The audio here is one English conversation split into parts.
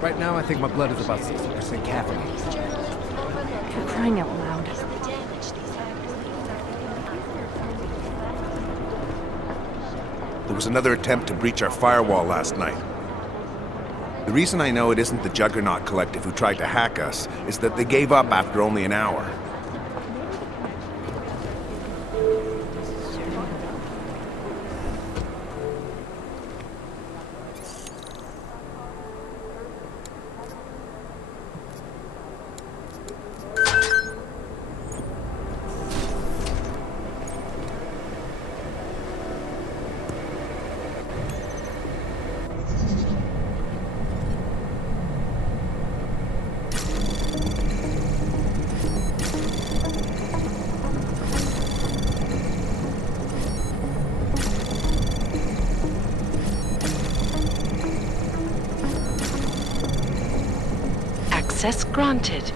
Right now, I think my blood is about 60% caffeinated. For crying out loud. There was another attempt to breach our firewall last night. The reason I know it isn't the Juggernaut Collective who tried to hack us is that they gave up after only an hour. Access granted.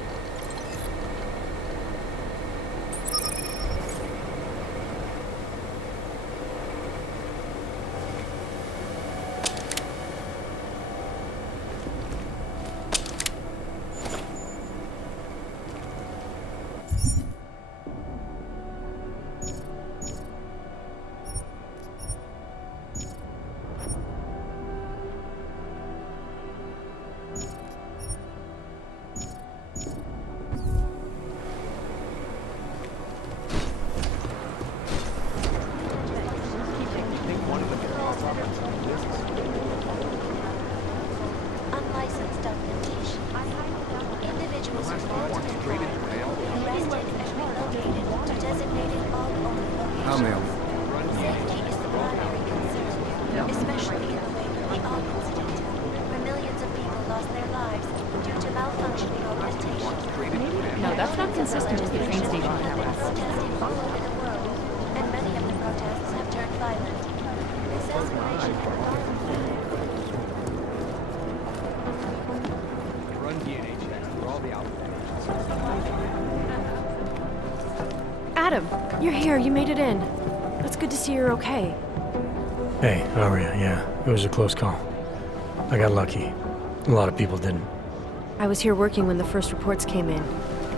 Unlicensed documentation. Individuals reported and arrested and relocated to designated all-only locations. I'll nail it. Safety is the primary concern, especially in the wake of the Ark incident, where millions of people lost their lives due to malfunctioning augmentation. No, that's not consistent with the train station cameras. Protesting all over the world, and many of the protests have turned violent. This escalation Adam, you're here. You made it in. It's good to see you're okay. Hey, Aria, yeah. It was a close call. I got lucky. A lot of people didn't. I was here working when the first reports came in.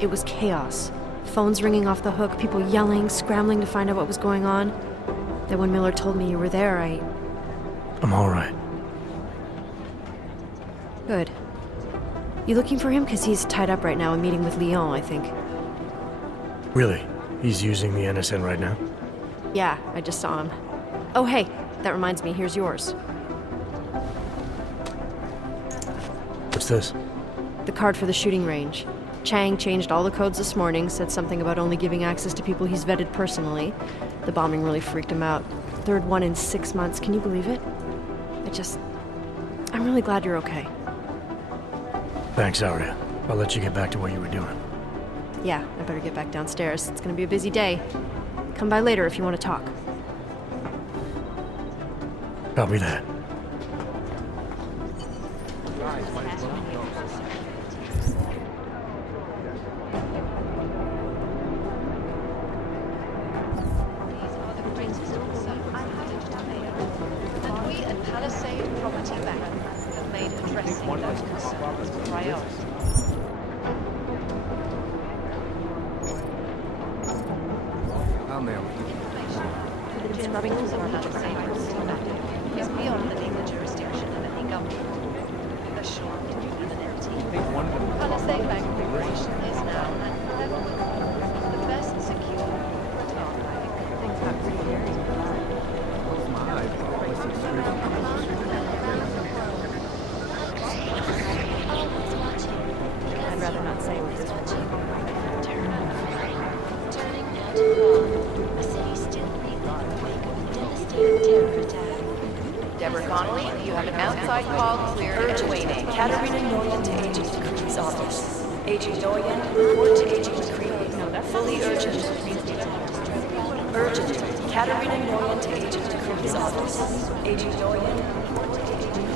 It was chaos. Phones ringing off the hook, people yelling, scrambling to find out what was going on. Then when Miller told me you were there, I'm alright. Good. You looking for him? Because he's tied up right now and meeting with Leon, I think. Really? He's using the NSN right now? Yeah, I just saw him. Oh, hey, that reminds me, here's yours. What's this? The card for the shooting range. Chang changed all the codes this morning, said something about only giving access to people he's vetted personally. The bombing really freaked him out. Third one in 6 months, can you believe it? I'm really glad you're okay. Thanks, Aria. I'll let you get back to what you were doing. Yeah, I better get back downstairs. It's gonna be a busy day. Come by later if you want to talk. Copy that. And we at Palisade Property Bank have made addressing those concerns a priority. I'll nail it. Scrubbing Is beyond the legal jurisdiction of any government. Assured anonymity. Palisade Bank Corporation is now and forever the best secure retirement bank. Things got pretty hairy. Close my eyes. Let's see always watching. I'd rather not say what this was. Turning now to Prague, a city still reeling in the wake of the devastating terror attack. Deborah Connolly, you have an outside call cleared and waiting. Katerina Noyan to Agent McCready's office. Agent Noyan, report to Agent McCready. No, that's fully urgent. Urgent. Katerina Noyan to Agent McCready's office. Agent Noyan, report to Agent McCready.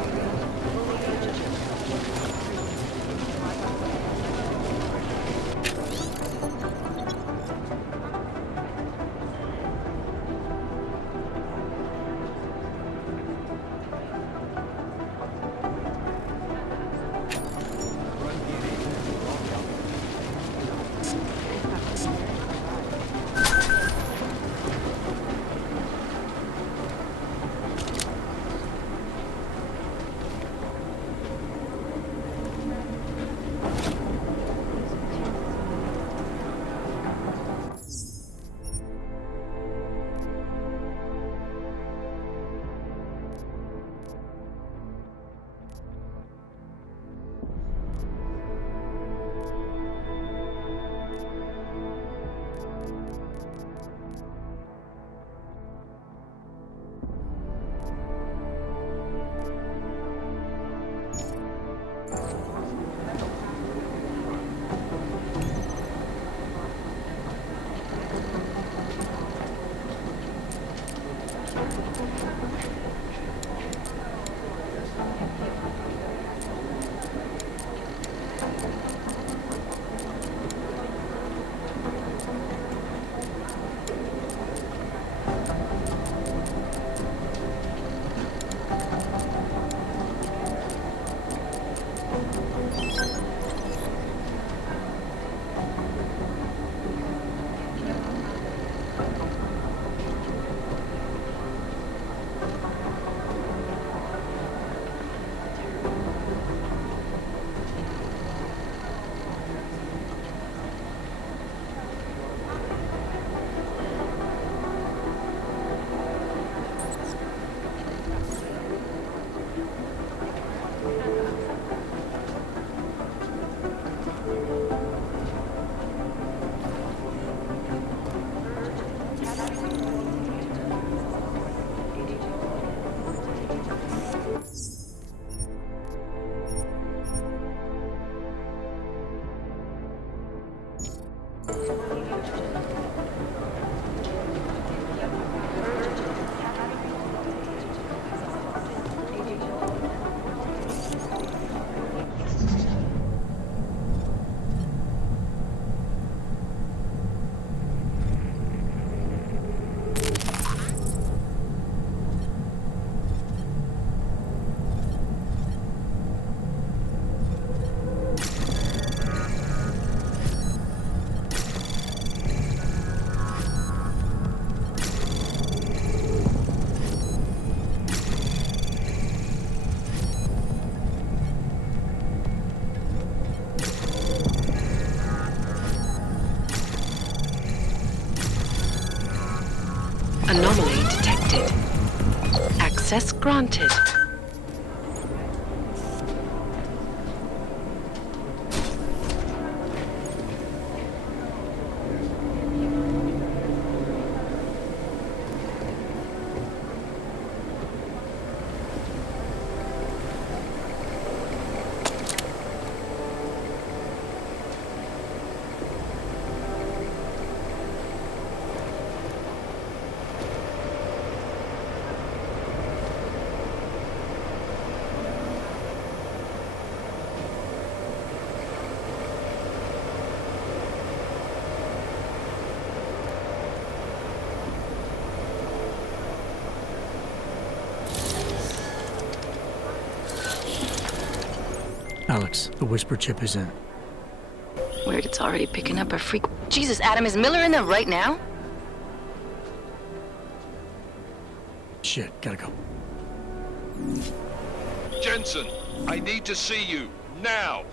Anomaly detected. Access granted. Alex, the whisper chip is in. Weird, it's already picking up a freak. Jesus, Adam, is Miller in there right now? Shit, gotta go. Jensen, I need to see you, now!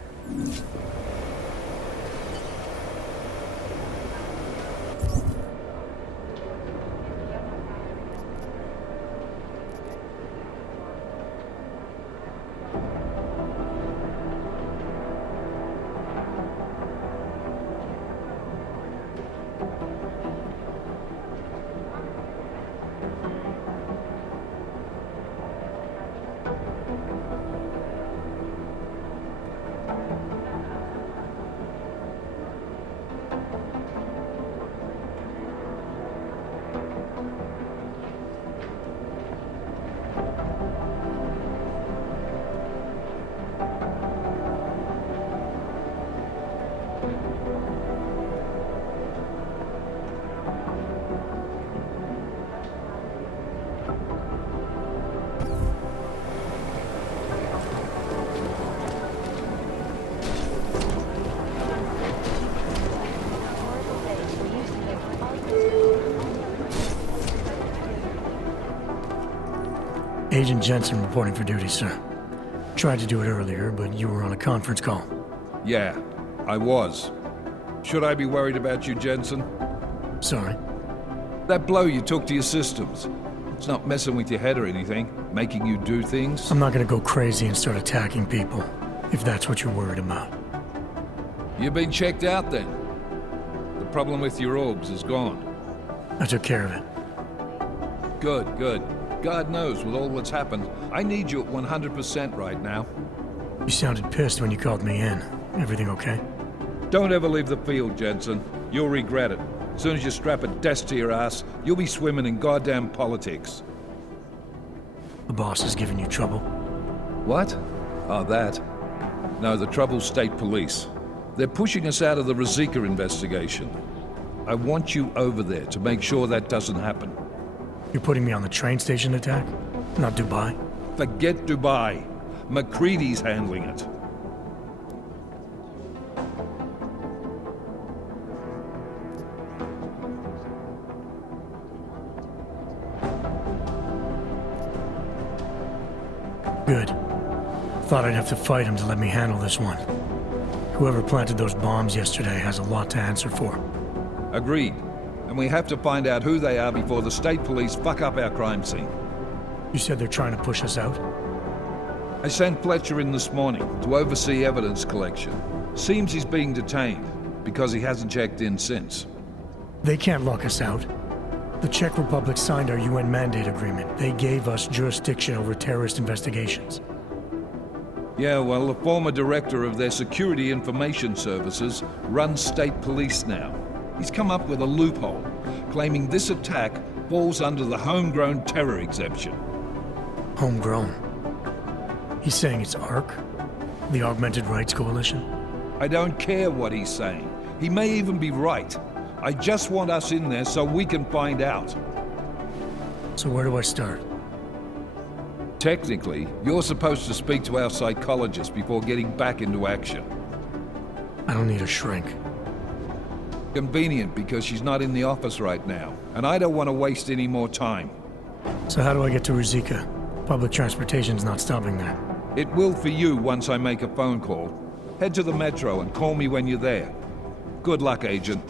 Agent Jensen reporting for duty, sir. Tried to do it earlier, but you were on a conference call. Yeah, I was. Should I be worried about you, Jensen? Sorry. That blow you took to your systems. It's not messing with your head or anything, making you do things. I'm not gonna go crazy and start attacking people, if that's what you're worried about. You've been checked out then. The problem with your orbs is gone. I took care of it. Good, good. God knows, with all that's happened, I need you at 100% right now. You sounded pissed when you called me in. Everything okay? Don't ever leave the field, Jensen. You'll regret it. As soon as you strap a desk to your ass, you'll be swimming in goddamn politics. The boss is giving you trouble? What? Oh, that. No, the trouble's state police. They're pushing us out of the Ruzicka investigation. I want you over there to make sure that doesn't happen. You're putting me on the train station attack? Not Dubai? Forget Dubai. Macready's handling it. Good. Thought I'd have to fight him to let me handle this one. Whoever planted those bombs yesterday has a lot to answer for. Agreed. And we have to find out who they are before the state police fuck up our crime scene. You said they're trying to push us out? I sent Fletcher in this morning to oversee evidence collection. Seems he's being detained because he hasn't checked in since. They can't lock us out. The Czech Republic signed our UN mandate agreement. They gave us jurisdiction over terrorist investigations. Yeah, well, the former director of their security information services runs state police now. He's come up with a loophole, claiming this attack falls under the homegrown terror exemption. Homegrown? He's saying it's ARC? The Augmented Rights Coalition? I don't care what he's saying. He may even be right. I just want us in there so we can find out. So where do I start? Technically, you're supposed to speak to our psychologist before getting back into action. I don't need a shrink. Convenient because she's not in the office right now, and I don't want to waste any more time. So how do I get to Ruzicka? Public transportation's not stopping there. It will for you once I make a phone call. Head to the metro and call me when you're there. Good luck, Agent.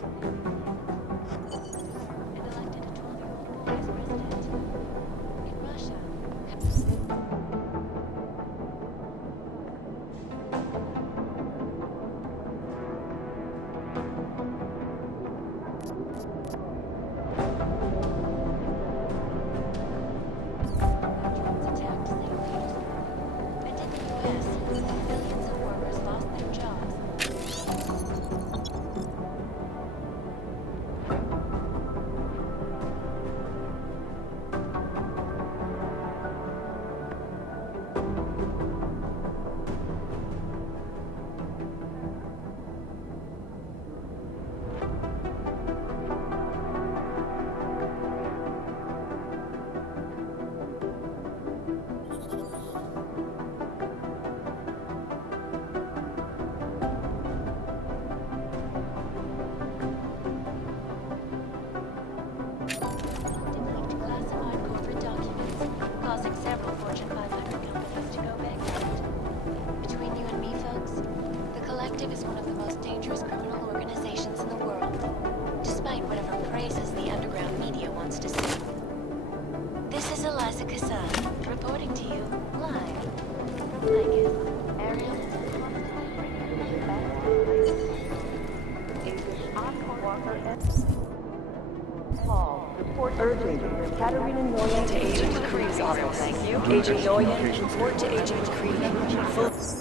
Agent Doyen, report to Agent Macready.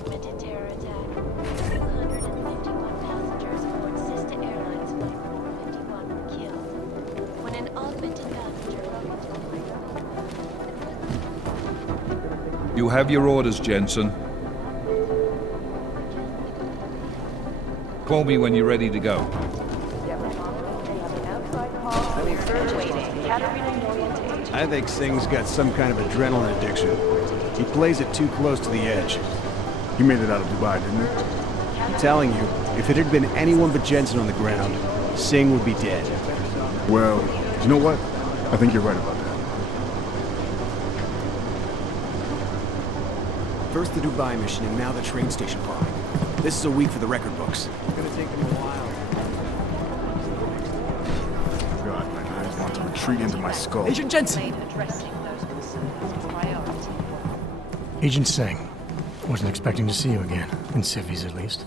augmented terror attack. 251 passengers aboard Sister Airlines Flight 451 were killed when an augmented passenger broke into the plane. You have your orders, Jensen. Call me when you're ready to go. I think Singh's got some kind of adrenaline addiction. He plays it too close to the edge. He made it out of Dubai, didn't he? I'm telling you, if it had been anyone but Jensen on the ground, Singh would be dead. Well, you know what? I think you're right about that. First the Dubai mission and now the train station bombing. This is a week for the record books. It's gonna take them a while. God, my eyes want to retreat into my skull. Agent Jensen! Addressing those concerns is priority. Agent Singh. Wasn't expecting to see you again. In civvies, at least.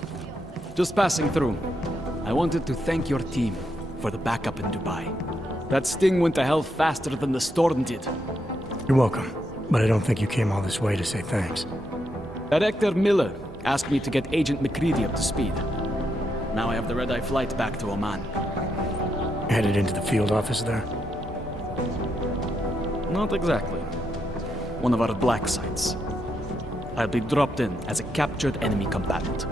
Just passing through. I wanted to thank your team for the backup in Dubai. That sting went to hell faster than the storm did. You're welcome. But I don't think you came all this way to say thanks. Director Miller asked me to get Agent Macready up to speed. Now I have the red-eye flight back to Oman. Headed into the field office there? Not exactly. One of our black sites. I'll be dropped in as a captured enemy combatant.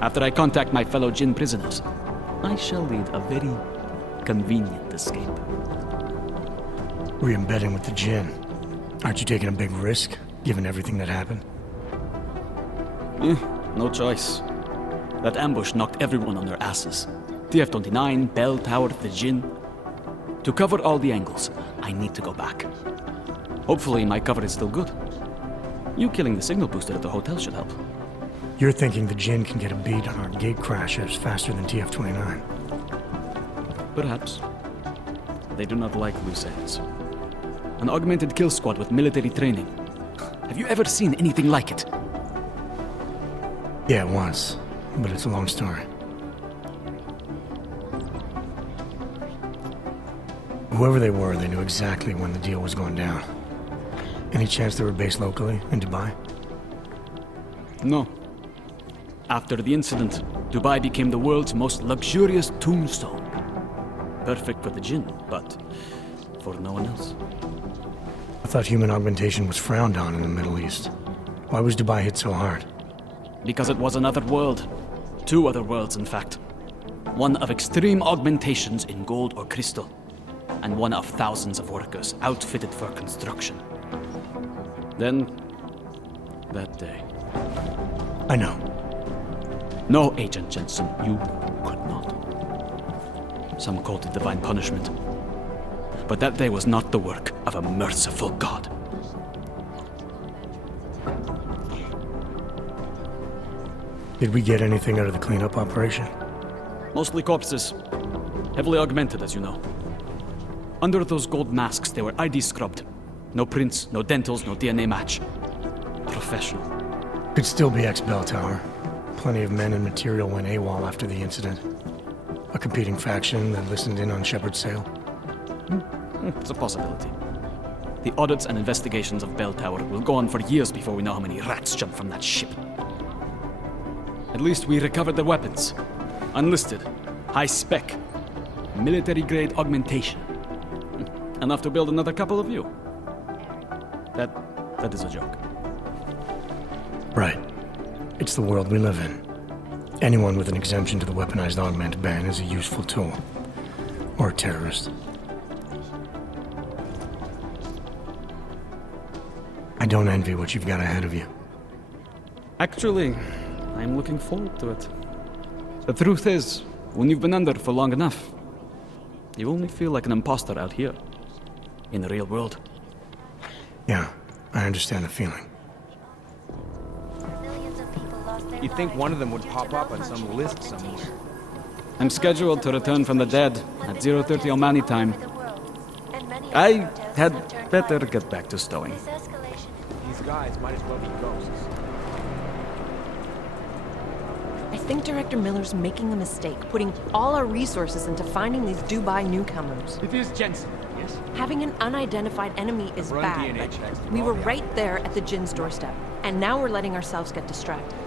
After I contact my fellow Jinn prisoners, I shall lead a very convenient escape. Re-embedding with the Jinn. Aren't you taking a big risk, given everything that happened? No choice. That ambush knocked everyone on their asses. TF-29, Bell Tower, the Jinn. To cover all the angles, I need to go back. Hopefully my cover is still good. You killing the signal booster at the hotel should help. You're thinking the Jinn can get a beat on our gate crashers faster than TF-29. Perhaps. They do not like loose ends. An augmented kill squad with military training. Have you ever seen anything like it? Yeah, once. But it's a long story. Whoever they were, they knew exactly when the deal was going down. Any chance they were based locally, in Dubai? No. After the incident, Dubai became the world's most luxurious tombstone. Perfect for the Jinn, but for no one else. I thought human augmentation was frowned on in the Middle East. Why was Dubai hit so hard? Because it was another world. Two other worlds, in fact. One of extreme augmentations in gold or crystal, and one of thousands of workers outfitted for construction. Then, that day. I know. No, Agent Jensen, you could not. Some called it divine punishment. But that day was not the work of a merciful God. Did we get anything out of the cleanup operation? Mostly corpses. Heavily augmented, as you know. Under those gold masks, they were ID scrubbed. No prints, no dentals, no DNA match. Professional. Could still be ex-Bell Tower. Plenty of men and material went AWOL after the incident. A competing faction that listened in on Shepard's sale. It's a possibility. The audits and investigations of Bell Tower will go on for years before we know how many rats jumped from that ship. At least we recovered their weapons. Unlisted, high-spec, military-grade augmentation. Enough to build another couple of you. That is a joke. Right. It's the world we live in. Anyone with an exemption to the weaponized augment ban is a useful tool. Or a terrorist. I don't envy what you've got ahead of you. Actually, I'm looking forward to it. The truth is, when you've been under for long enough, you only feel like an imposter out here. In the real world. Yeah, I understand the feeling. You'd think one of them would pop up on some list somewhere. I'm scheduled to return from the dead at 0:30 Omani time. I had better get back to stowing. These guys might as well be ghosts. I think Director Miller's making a mistake, putting all our resources into finding these Dubai newcomers. It is Jensen, yes? Having an unidentified enemy is Run bad, DNA but checks to we all were the right there at the Jinn's doorstep, and now we're letting ourselves get distracted.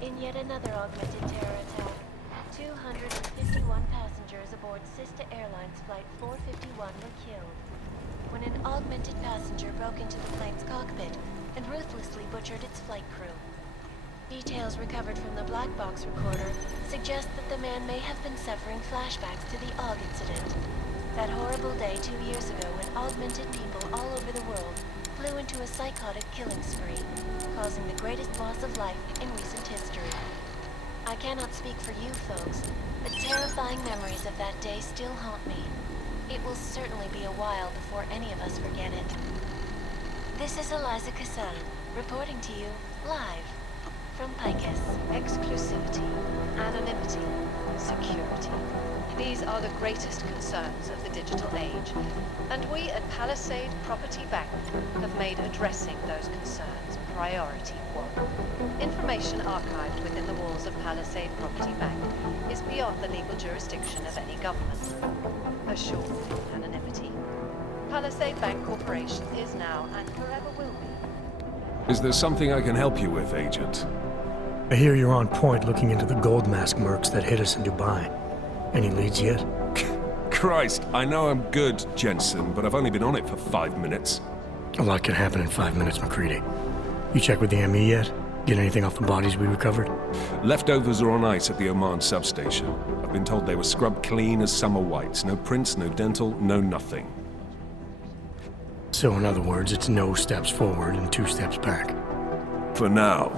In yet another augmented terror attack, 251 passengers aboard Sister Airlines Flight 451 were killed when an augmented passenger broke into the plane's cockpit and ruthlessly butchered its flight crew. Details recovered from the black box recorder suggest that the man may have been suffering flashbacks to the AUG incident. That horrible day 2 years ago when augmented people all over the world flew into a psychotic killing spree, causing the greatest loss of life in recent history. I cannot speak for you folks, but terrifying memories of that day still haunt me. It will certainly be a while before any of us forget it. This is Eliza Cassan, reporting to you live from Picus. Exclusivity, anonymity, security. These are the greatest concerns of the digital age, and we at Palisade Property Bank have made addressing those concerns priority one. Information archived within the walls of Palisade Property Bank is beyond the legal jurisdiction of any government. Assured anonymity. Palisade Bank Corporation is now and forever will be. Is there something I can help you with, Agent? I hear you're on point looking into the gold mask mercs that hit us in Dubai. Any leads yet? Christ, I know I'm good, Jensen, but I've only been on it for 5 minutes. A lot can happen in 5 minutes, Macready. You check with the ME yet? Get anything off the bodies we recovered? Leftovers are on ice at the Oman substation. I've been told they were scrubbed clean as summer whites. No prints, no dental, no nothing. So in other words, it's no steps forward and 2 steps back. For now.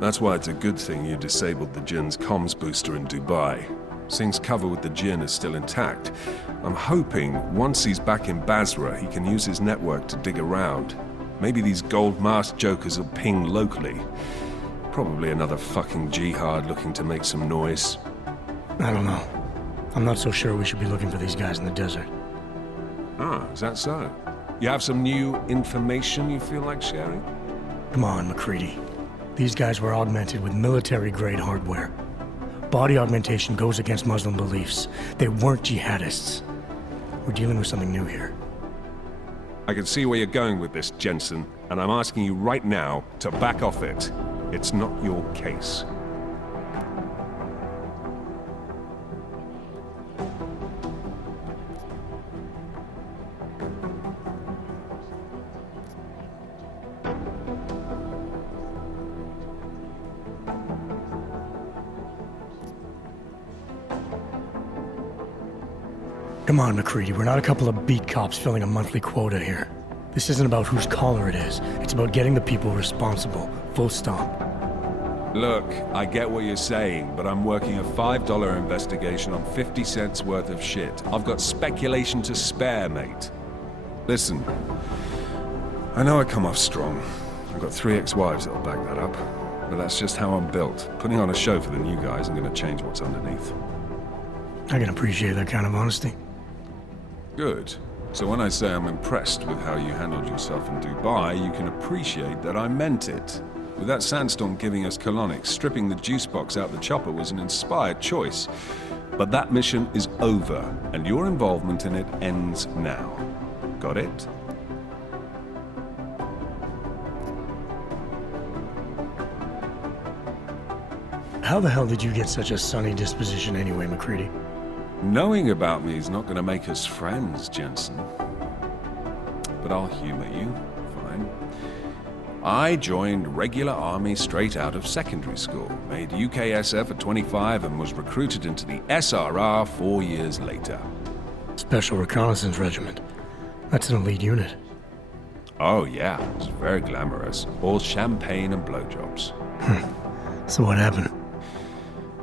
That's why it's a good thing you disabled the Jinn's comms booster in Dubai. Singh's cover with the Jinn is still intact. I'm hoping once he's back in Basra, he can use his network to dig around. Maybe these gold mask jokers will ping locally. Probably another fucking jihad looking to make some noise. I don't know. I'm not so sure we should be looking for these guys in the desert. Ah, is that so? You have some new information you feel like sharing? Come on, Macready. These guys were augmented with military-grade hardware. Body augmentation goes against Muslim beliefs. They weren't jihadists. We're dealing with something new here. I can see where you're going with this, Jensen, and I'm asking you right now to back off it. It's not your case. Come on, Macready. We're not a couple of beat cops filling a monthly quota here. This isn't about whose collar it is. It's about getting the people responsible. Full stop. Look, I get what you're saying, but I'm working a $5 investigation on 50 cents worth of shit. I've got speculation to spare, mate. Listen, I know I come off strong. I've got 3 ex-wives that'll back that up. But that's just how I'm built. Putting on a show for the new guys and gonna change what's underneath. I can appreciate that kind of honesty. Good. So when I say I'm impressed with how you handled yourself in Dubai, you can appreciate that I meant it. With that sandstorm giving us colonics, stripping the juice box out the chopper was an inspired choice. But that mission is over, and your involvement in it ends now. Got it? How the hell did you get such a sunny disposition anyway, Macready? Knowing about me is not going to make us friends, Jensen. But I'll humor you. Fine. I joined regular army straight out of secondary school, made UKSF at 25 and was recruited into the SRR 4 years later. Special Reconnaissance Regiment. That's an elite unit. Oh yeah, it's very glamorous. All champagne and blowjobs. So what happened?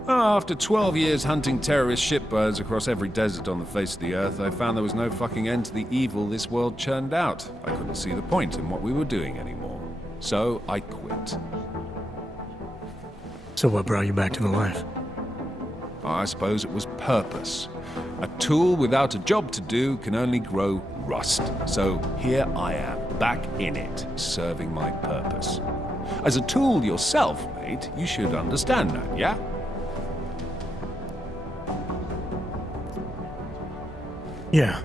After 12 years hunting terrorist shitbirds across every desert on the face of the earth, I found there was no fucking end to the evil this world churned out. I couldn't see the point in what we were doing anymore. So I quit. So what brought you back to the life? I suppose it was purpose. A tool without a job to do can only grow rust. So here I am, back in it, serving my purpose. As a tool yourself, mate, you should understand that, yeah? Yeah.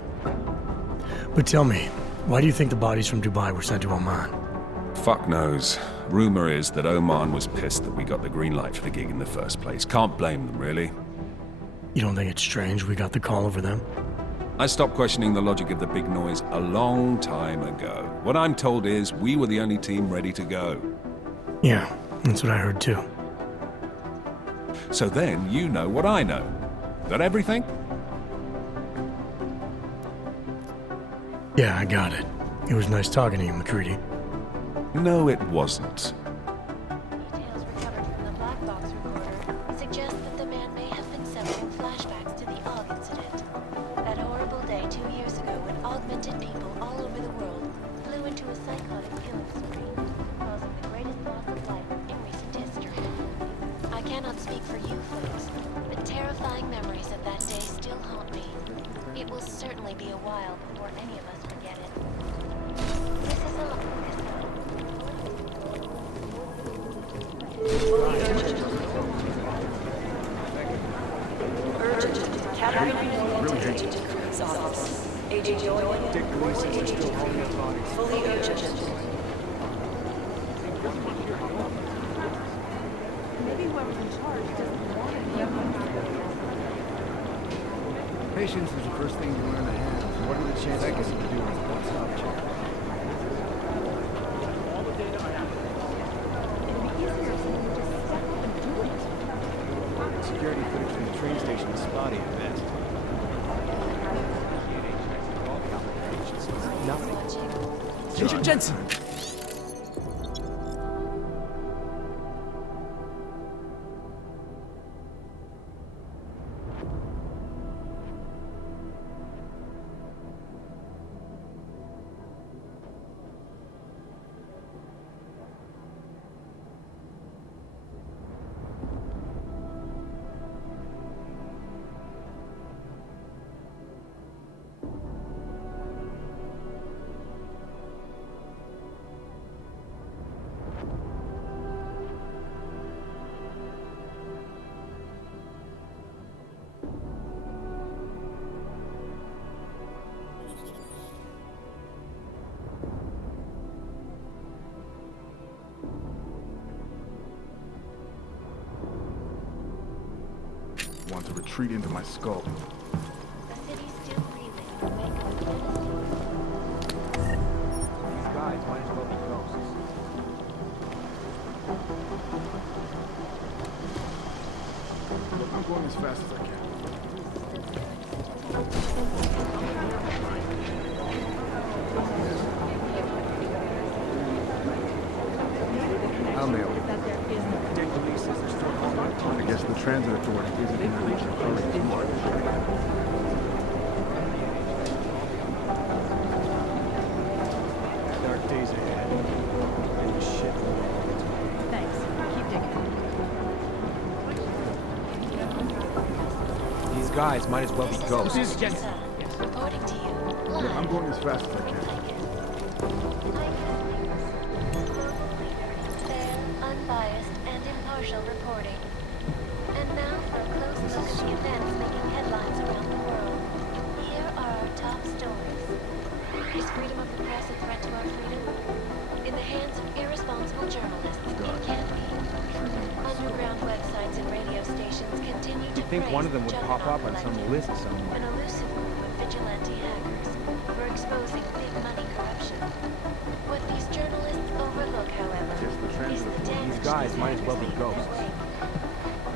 But tell me, why do you think the bodies from Dubai were sent to Oman? Fuck knows. Rumor is that Oman was pissed that we got the green light for the gig in the first place. Can't blame them, really. You don't think it's strange we got the call over them? I stopped questioning the logic of the big noise a long time ago. What I'm told is we were the only team ready to go. Yeah, that's what I heard too. So then you know what I know. That everything? Yeah, I got it. It was nice talking to you, Macready. No, it wasn't. Details recovered from the black box recorder suggest that the man may have been sending flashbacks to the Og incident. That horrible day 2 years ago when augmented people all over the world flew into a psychotic killing spree, causing the greatest loss of life in recent history. I cannot speak for you folks, but terrifying memories of that day still haunt me. It will certainly be a while before any of us forget it. This is a Urgent. Captain Agent Decree's office. Agent Doyle. Dick Police says they're still holding up bodies. Fully urgent. Maybe whoever's in charge doesn't want Patience is the first thing you learn to have. What are the chances of you doing a one-stop check? Security footage from the train station is spotty at best. Nothing. Agent Jensen! Want to retreat into my skull. The city's still reeling in the wake of the devastating. These guys might as well be ghosts. I'm going as fast as I can. I'll nail it. Dick Police says they're still holding up bodies. I guess the transit authority isn't in a hurry to march. Dark days ahead. And the shit. Thanks. Keep digging. These guys might as well be ghosts. Reporting to you live. I'm going as fast as I can. Fair, unbiased, and impartial reporting. And now for a close look at the events making headlines around the world. Here are our top stories. Is freedom of the press a threat to our freedom? In the hands of irresponsible journalists, it can be. Underground websites and radio stations continue to You'd think praise one of them the would pop up on juggernaut some collective, list somewhere. an elusive group of vigilante hackers who are exposing big money corruption. What these journalists overlook, however, is the damage These guys these might as well be hackers leave in ghosts. their wake.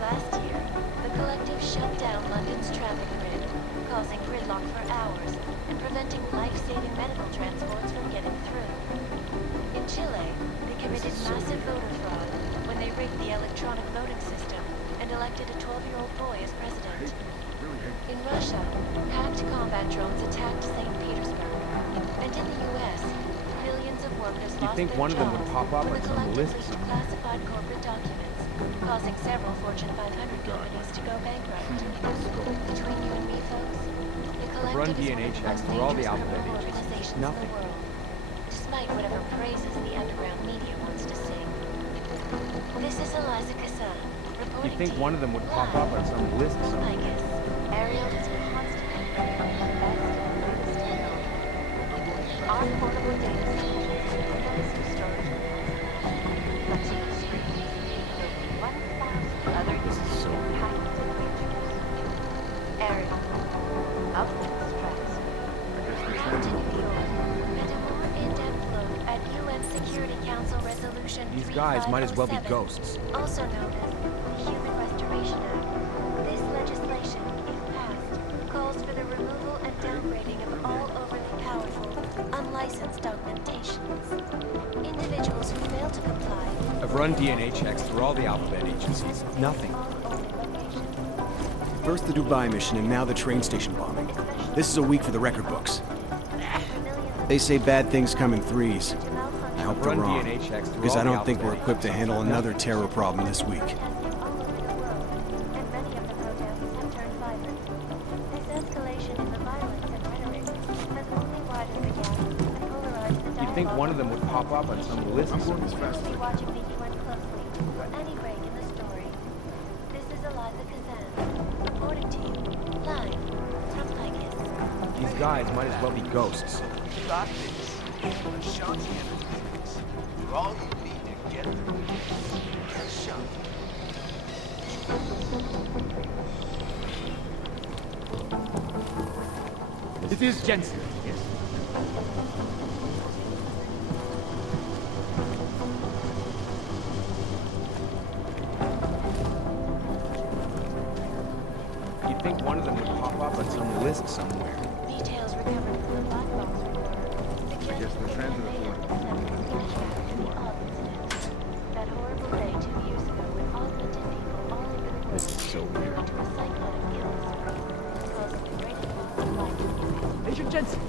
Last year, the collective shut down London's traffic grid, causing gridlock for hours and preventing life-saving medical transports from getting through. In Chile, they committed massive voter fraud when they rigged the electronic voting system and elected a 12-year-old boy as president. In Russia, hacked combat drones attacked St. Petersburg. And in the U.S., millions of workers You'd lost think their one of them would jobs pop up when on the some collective list leaked somewhere. classified corporate documents causing several Fortune 500 companies to go bankrupt. Between you and me, folks, the collective Run is one DNA of the checks most through all the dangerous alphabet criminal agencies. organizations in Nothing. the world, despite whatever praises the underground media wants to sing. This is Eliza Kassan, reporting You'd think to one of them would pop up on some list I somewhere. guess. Ariel is constantly bringing the best and latest technology. Our portable data centers and massive storage flexible screens, 1,000 other unique and patented features. Ariel, Optimus Tracks. Now to New York, and a more in-depth look at UN Security Council Resolution These guys might as well be 3507, ghosts. also known as the Human Restoration Act. This legislation, if passed, calls for the removal and downgrading of all overly powerful, unlicensed augmentations. Individuals who fail to comply. I've run DNA checks through all the alphabet agencies. Nothing. First the Dubai mission and now the train station bombing. This is a week for the record books. They say bad things come in threes. I hope they're Run wrong, DNA checks through because all I the don't think we're alphabet equipped to handle another terror problem this week. You'd think one of them would pop up on some list I'm somewhere. watching the UN closely for any break in the story. This is Eliza Kazan, reporting to you, live from Lycus. These guys might as well be ghosts. You got this. Ashanti Entertainment. You're all you need to get through. Ashanti. It is Jensen. Yes. You'd think one of them would pop up on some list somewhere. Details recovered from the black box report suggest the transit that horrible day 2 years ago when augmented people all over the world This is so weird. into a cyclone killer spree, causing the greatest loss of life in human history. Agent Jensen!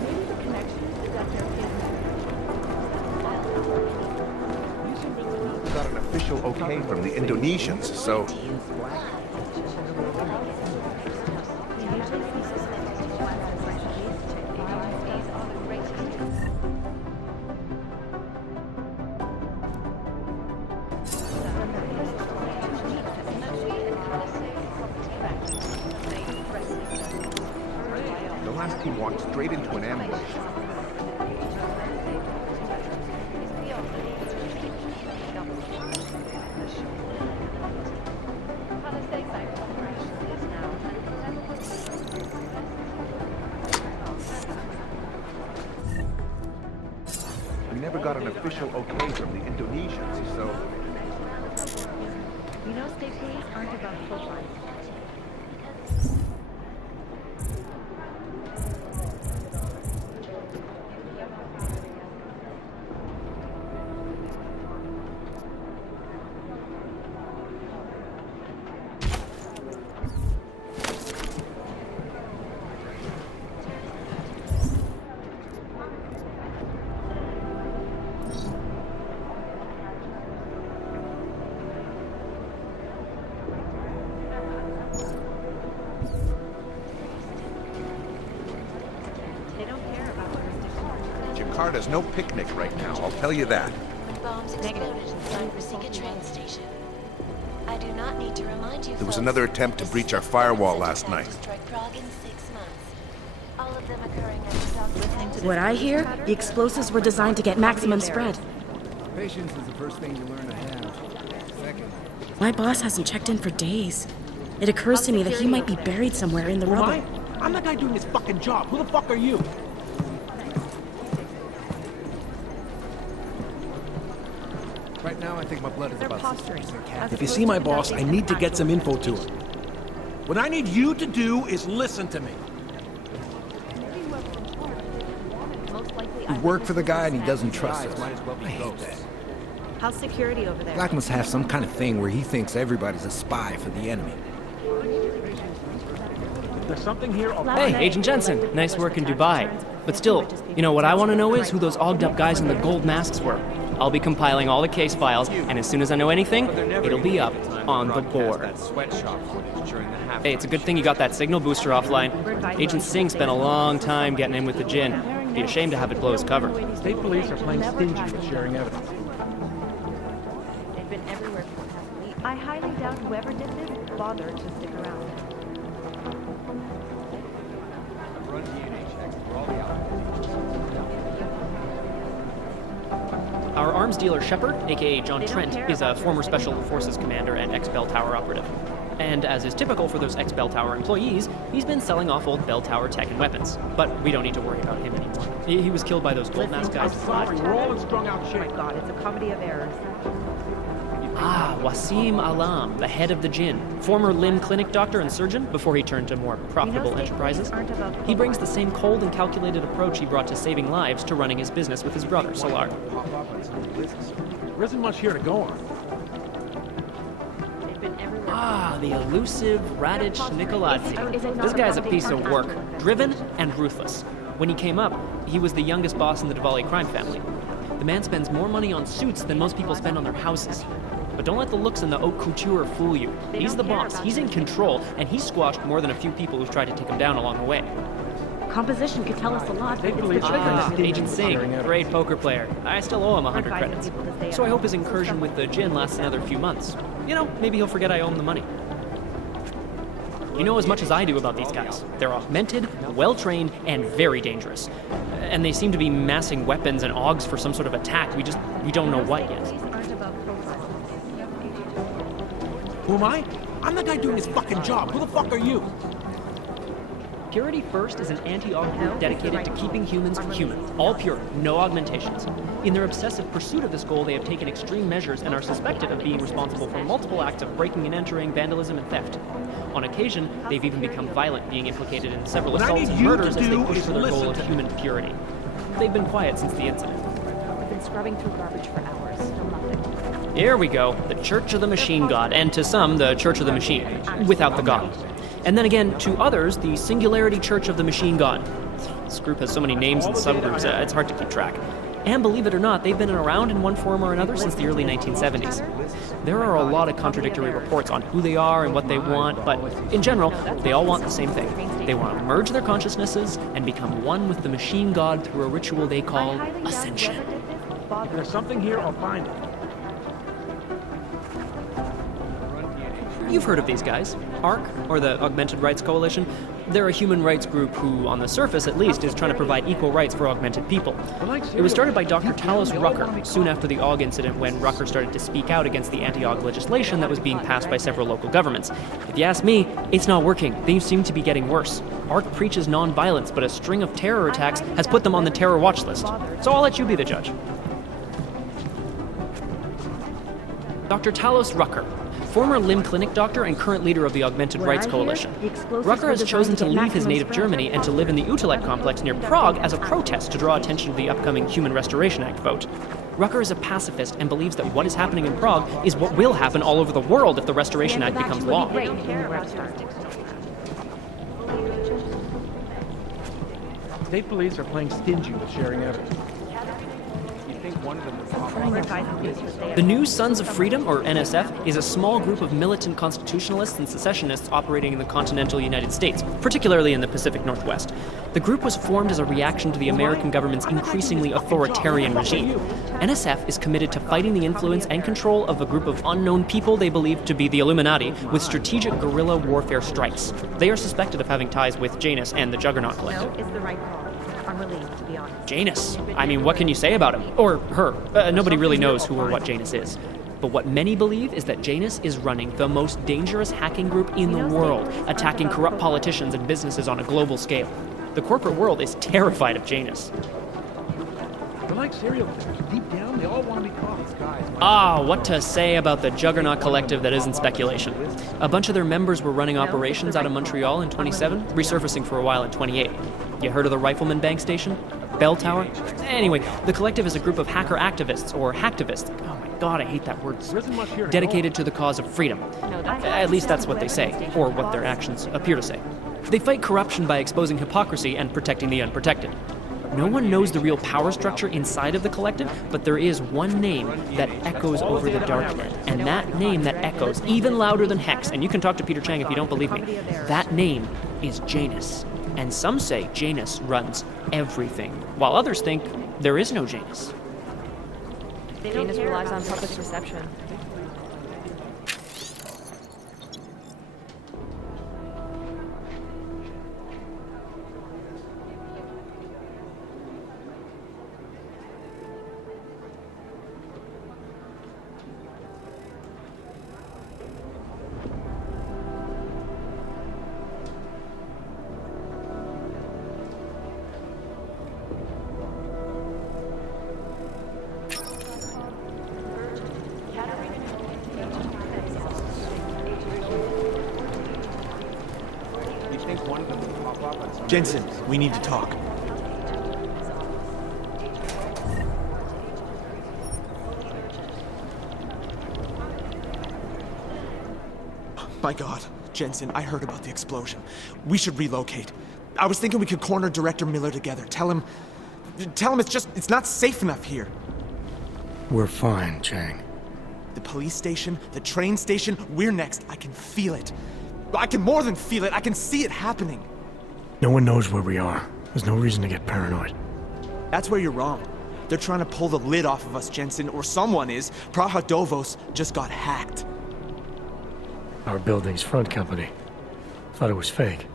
Maybe the connection is that they're Got an official okay from the Indonesians, so the last team walked straight into an ambush. We never got an official okay from the Indonesians, so You know, state police aren't above profiling. Jakarta's no picnic right now, I'll tell you that. When bombs exploded inside Rasika train station. I do not need to remind you. There was folks, another attempt to this breach is our the firewall third last attack night. to strike Prague in 6 months. All of them occurring at What I hear, the explosives were designed to get maximum spread. Patience is the first thing you learn to have. Second. My boss hasn't checked in for days. It occurs to me that he might be buried somewhere in the rubble. I'm the guy doing his fucking job. Who the fuck are you? Right now, I think my blood is about posturing. If you see my boss, I need to get some info to him. What I need you to do is listen to me. We work for the guy and he doesn't trust us. might as well be ghosts. How's security over there? Black must have some kind of thing where he thinks everybody's a spy for the enemy. There's something here. Hey, Agent Jensen. Nice work in Dubai. But still, you know what I want to know is who those ogged up guys in the gold masks were. I'll be compiling all the case files, and as soon as I know anything, it'll be up on the board. Hey, it's a good thing you got that signal booster offline. Agent Singh spent a long time getting in with the Jinn. Be a shame to have it blow his cover. State police are playing stingy with sharing evidence. They've been everywhere. I highly doubt whoever did this bothered to stick around. Our arms dealer Shepard, aka John Trent, is a former Special Forces commander and ex-Bell Tower operative. And as is typical for those ex-Bell Tower employees, he's been selling off old Bell Tower tech and weapons. But we don't need to worry about him anymore. He was killed by those gold mask guys. Sorry, we're all in strung out shape. Oh my god, it's a comedy of errors. Ah, Wasim Alam, the head of the Jinn, former limb clinic doctor and surgeon before he turned to more profitable enterprises. He brings the same cold and calculated approach he brought to saving lives to running his business with his brother, Solar. There isn't much here to go on. Ah, the elusive Radic Nikoladze. This guy's a piece of work, driven and ruthless. When he came up, he was the youngest boss in the Diwali crime family. The man spends more money on suits than most people spend on their houses. But don't let the looks and the haute couture fool you. He's the boss, he's in control, and he's squashed more than a few people who've tried to take him down along the way. Composition could tell us a lot, but it's Agent Singh, great poker player. I still owe him 100 credits. So I hope his incursion with the Jinn lasts another few months. You know, maybe he'll forget I owe him the money. You know as much as I do about these guys. They're augmented, well-trained, and very dangerous. And they seem to be massing weapons and augs for some sort of attack. We don't know what yet. Who am I? I'm the guy doing his fucking job. Who the fuck are you? Purity First is an anti-aug group dedicated to keeping humans human. All pure, no augmentations. In their obsessive pursuit of this goal, they have taken extreme measures and are suspected of being responsible for multiple acts of breaking and entering, vandalism, and theft. On occasion, they've even become violent, being implicated in several assaults and murders as they push for their goal of human purity. They've been quiet since the incident. I've been scrubbing through garbage for hours, still nothing. Here we go, the Church of the Machine God, and to some, the Church of the Machine, without the God. And then again, to others, the Singularity Church of the Machine God. This group has so many names and subgroups, it's hard to keep track. And believe it or not, they've been around in one form or another since the early 1970s. There are a lot of contradictory reports on who they are and what they want, but in general, they all want the same thing. They want to merge their consciousnesses and become one with the Machine God through a ritual they call Ascension. If there's something here, I'll find it. You've heard of these guys. ARC, or the Augmented Rights Coalition. They're a human rights group who, on the surface at least, is trying to provide equal rights for augmented people. It was started by Dr. Talos Rucker, soon after the AUG incident when Rucker started to speak out against the anti-AUG legislation that was being passed by several local governments. If you ask me, it's not working. Things seem to be getting worse. ARC preaches non-violence, but a string of terror attacks has put them on the terror watch list. So I'll let you be the judge. Dr. Talos Rucker, former limb clinic doctor and current leader of the Augmented Rights Coalition. Rucker has chosen to leave his native Germany and to live in the Utrecht complex near Prague as a protest to draw attention to the upcoming Human Restoration Act vote. Rucker is a pacifist and believes that what is happening in Prague is what will happen all over the world if the Restoration Act becomes law. State police are playing stingy with sharing evidence. The New Sons of Freedom, or NSF, is a small group of militant constitutionalists and secessionists operating in the continental United States, particularly in the Pacific Northwest. The group was formed as a reaction to the American government's increasingly authoritarian regime. NSF is committed to fighting the influence and control of a group of unknown people they believe to be the Illuminati with strategic guerrilla warfare strikes. They are suspected of having ties with Janus and the Juggernaut Collective. No is the right call. I'm relieved, to be honest. Janus. I mean, what can you say about him? Or her. Nobody really knows who or what Janus is. But what many believe is that Janus is running the most dangerous hacking group in the world, attacking corrupt politicians and businesses on a global scale. The corporate world is terrified of Janus. They're like serial killers. Deep down, they all want to be caught. These guys. Ah, what to say about the Juggernaut Collective that isn't speculation. A bunch of their members were running operations out of Montreal in 27, resurfacing for a while in 28. You heard of the Rifleman Bank Station? Bell Tower? Anyway, the Collective is a group of hacker activists, or hacktivists. Oh my god, I hate that word. Dedicated to the cause of freedom. At least that's what they say, or what their actions appear to say. They fight corruption by exposing hypocrisy and protecting the unprotected. No one knows the real power structure inside of the Collective, but there is one name that echoes over the darknet. And that name that echoes even louder than Hex, and you can talk to Peter Chang if you don't believe me, that name is Janus. And some say Janus runs everything, while others think there is no Janus. Janus relies on public perception. Jensen, we need to talk. My God, Jensen, I heard about the explosion. We should relocate. I was thinking we could corner Director Miller together. Tell him it's not safe enough here. We're fine, Chang. The police station, the train station, we're next. I can feel it. I can more than feel it. I can see it happening. No one knows where we are. There's no reason to get paranoid. That's where you're wrong. They're trying to pull the lid off of us, Jensen, or someone is. Praha Dovos just got hacked. Our building's front company. Thought it was fake.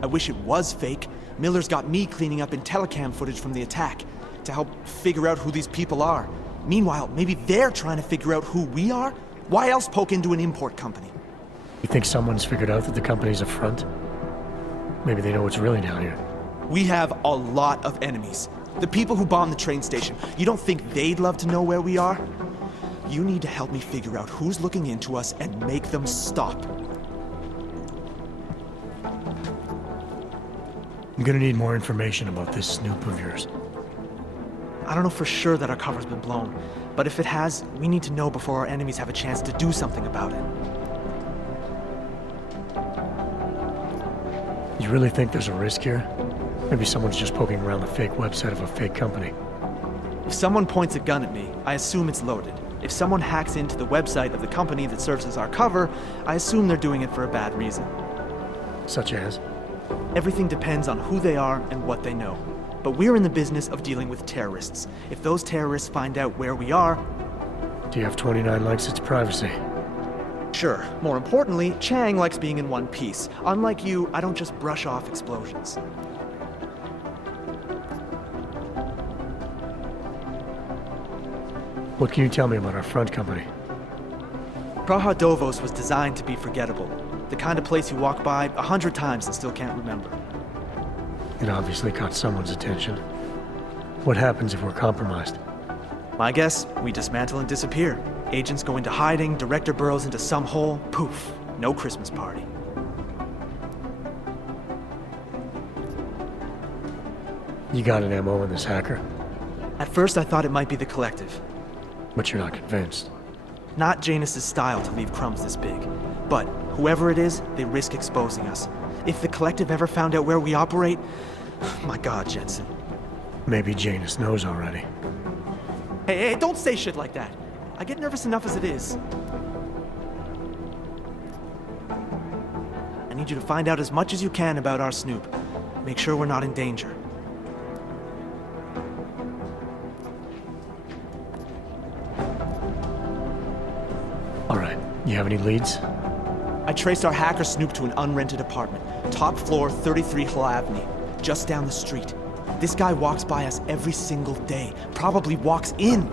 I wish it was fake. Miller's got me cleaning up IntelliCam footage from the attack to help figure out who these people are. Meanwhile, maybe they're trying to figure out who we are? Why else poke into an import company? You think someone's figured out that the company's a front? Maybe they know what's really down here. We have a lot of enemies. The people who bombed the train station. You don't think they'd love to know where we are? You need to help me figure out who's looking into us and make them stop. I'm gonna need more information about this snoop of yours. I don't know for sure that our cover's been blown, but if it has, we need to know before our enemies have a chance to do something about it. You really think there's a risk here? Maybe someone's just poking around the fake website of a fake company. If someone points a gun at me, I assume it's loaded. If someone hacks into the website of the company that serves as our cover, I assume they're doing it for a bad reason. Such as? Everything depends on who they are and what they know. But we're in the business of dealing with terrorists. If those terrorists find out where we are... Do you have 29 likes its privacy? Sure. More importantly, Chang likes being in one piece. Unlike you, I don't just brush off explosions. What can you tell me about our front company? Praha Dovos was designed to be forgettable. The kind of place you walk by 100 times and still can't remember. It obviously caught someone's attention. What happens if we're compromised? My guess, we dismantle and disappear. Agents go into hiding, director burrows into some hole, poof, no Christmas party. You got an MO in this hacker? At first I thought it might be the Collective. But you're not convinced? Not Janus's style to leave crumbs this big. But whoever it is, they risk exposing us. If the Collective ever found out where we operate... My God, Jensen. Maybe Janus knows already. Hey, don't say shit like that. I get nervous enough as it is. I need you to find out as much as you can about our Snoop. Make sure we're not in danger. All right, you have any leads? I traced our hacker Snoop to an unrented apartment. Top floor, 33 Hlavny, just down the street. This guy walks by us every single day. Probably walks in.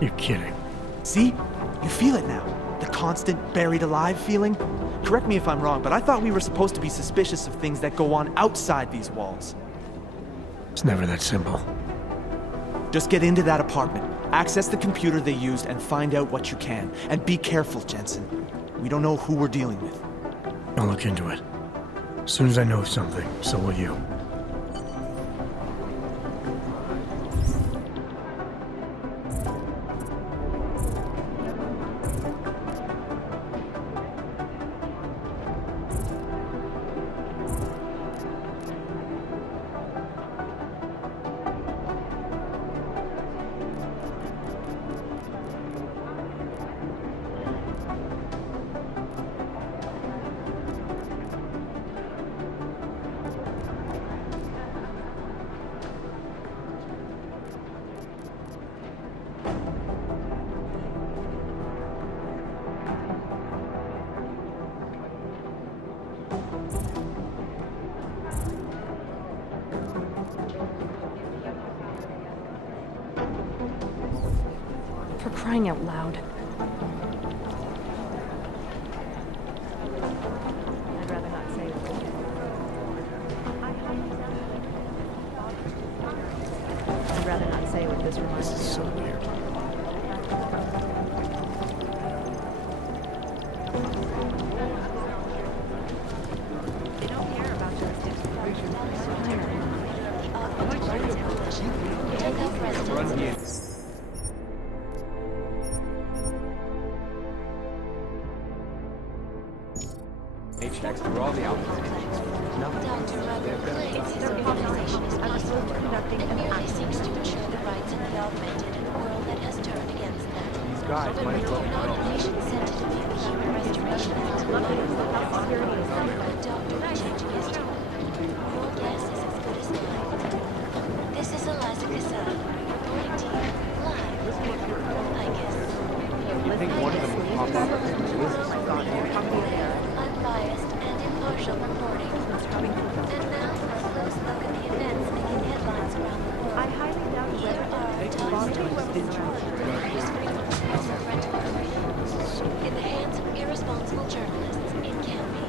You're kidding. See? You feel it now. The constant buried alive feeling. Correct me if I'm wrong, but I thought we were supposed to be suspicious of things that go on outside these walls. It's never that simple. Just get into that apartment, access the computer they used, and find out what you can. And be careful, Jensen. We don't know who we're dealing with. I'll look into it. As soon as I know something, so will you. crying out loud. I'd rather not say what I'd rather not say what this reminds me of. This is so weird. They don't care about jurisdiction. Run here. Checks through all the outlets. Dr. Robert claims his organization is peaceful and merely seeks to ensure the rights of the augmented in a world that has turned against them. These guys But might with as well an be gone. organization sent to defeat the human restoration of the the doctor will change history. Your guess is as good as mine. This is Eliza Kassan, reporting to you live. I guess. You think one of them would pop up on some list? Unbiased and impartial reporting. And now for a close look at the events making headlines around the world. I highly doubt Here are our top stories. In the hands of irresponsible journalists, it can be.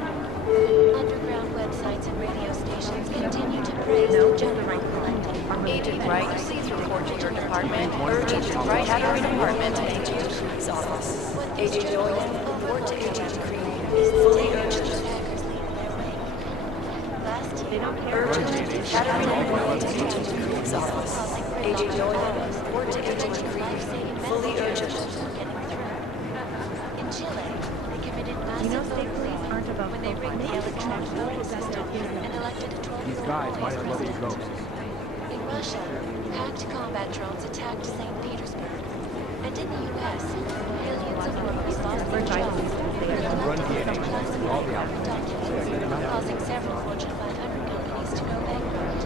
Underground websites and radio stations continue to praise the general collective. Agent Wright received a report to your department. Urge Agent Wright at our department. Agent Decree's office. Agent Doyen, report to Agent Decree. Fully urge these hackers leave their wake. Last year, Urgent report to Agent Decree's office. Agent Doyen, report to Agent Decree. Fully urgent. In Chile, they committed massive state police aren't above when they rigged the electronic voting system and elected a 12-year-old These guys might vice as well be president. ghosts. In Russia, hacked combat drones attacked St. Petersburg. And in the U.S., millions of workers lost their jobs when an elected official classified government documents, causing several Fortune 500 companies to go bankrupt.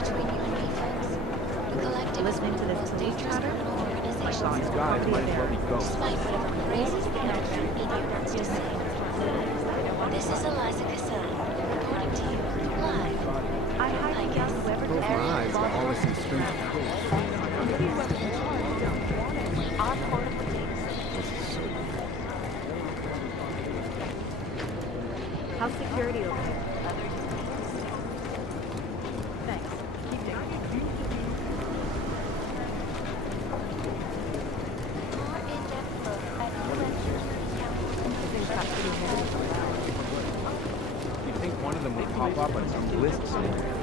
Between you and me, folks, the collective is one of the most dangerous criminal organizations. These guys might as well be ghosts. Despite whatever crazes the underground media wants to say. This is Eliza Kassan, reporting to you live. I guess. Close my eyes, but all I see is strings of Our court of police. How's security over here? Thanks. Keep digging. More in-depth look at U.S. Things got pretty heavy. You think one of them would pop up on some list somewhere?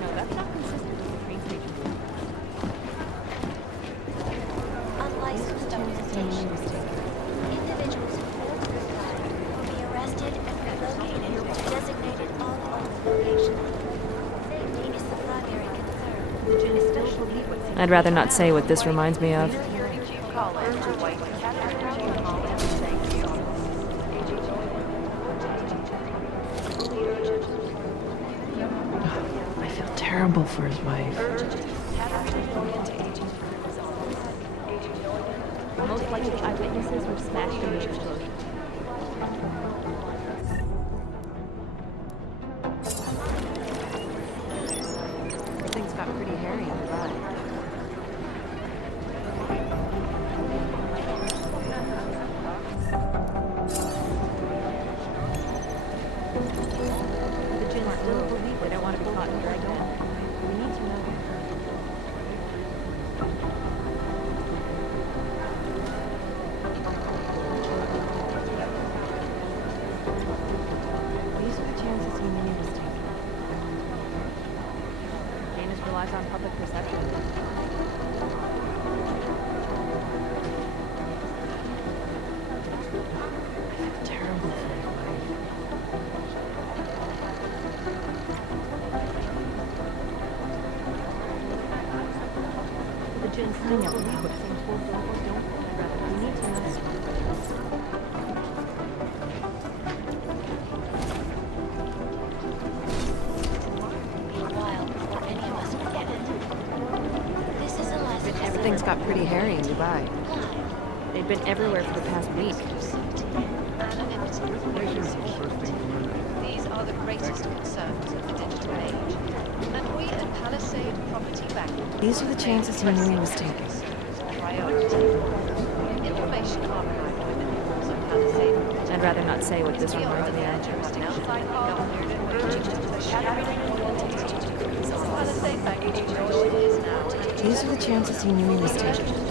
No, that's not consistent with the train station. Unlicensed documentation. Individuals who fail to comply will be arrested and relocated to designated off-limits locations. Safety is the primary concern. I'd rather not say what this reminds me of. I feel terrible for his wife. Most likely eyewitnesses were smashed in the explosion. Things got pretty hairy in the ride. The Jinn still believe they don't want to be caught here again. We need to know. These are the chances he knew he was taking. Janus relies on public perception. I feel terrible for his wife. The Jinn still don't believe what seems full don't. We need to know. Meanwhile, before any of us forget it, this is Eliza Kassan. Everything's got pretty hairy in Dubai. They've been everywhere for the past week. These are the greatest concerns of the digital age. And we at Palisade Property Bank. These are the chances he knew he was taking. Priority. can't say what this reminds me of. These are the chances he knew he was taking.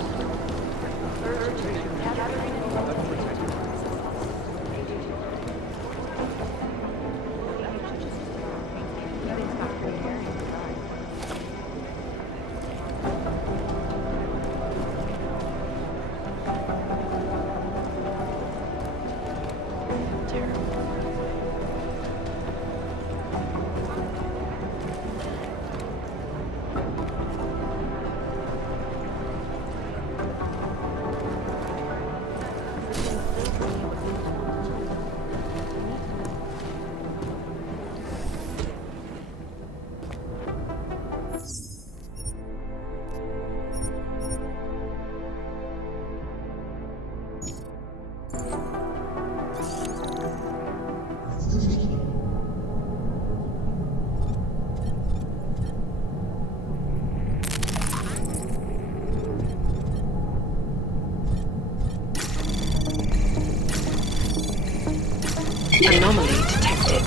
Anomaly detected.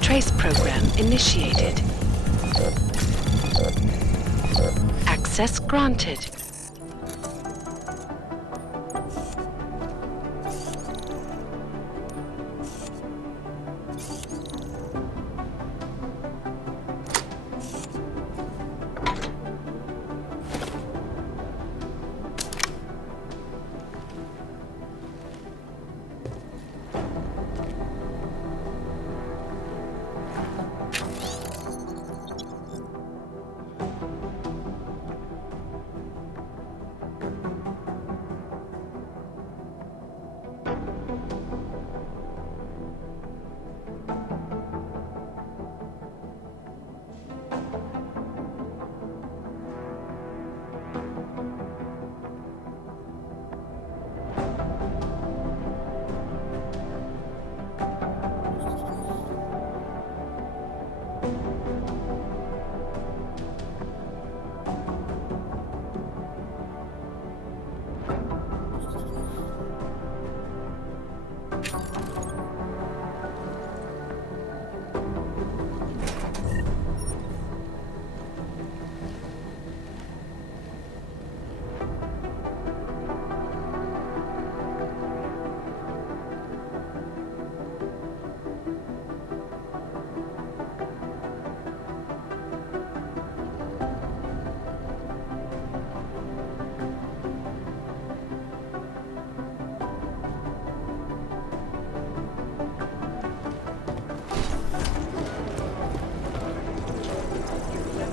Trace program initiated. Access granted.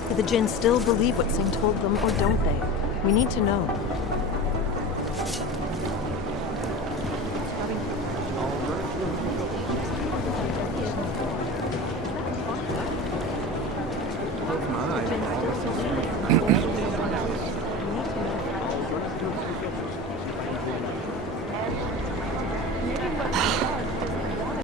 Do the Jinn still believe what Singh told them, or don't they? We need to know.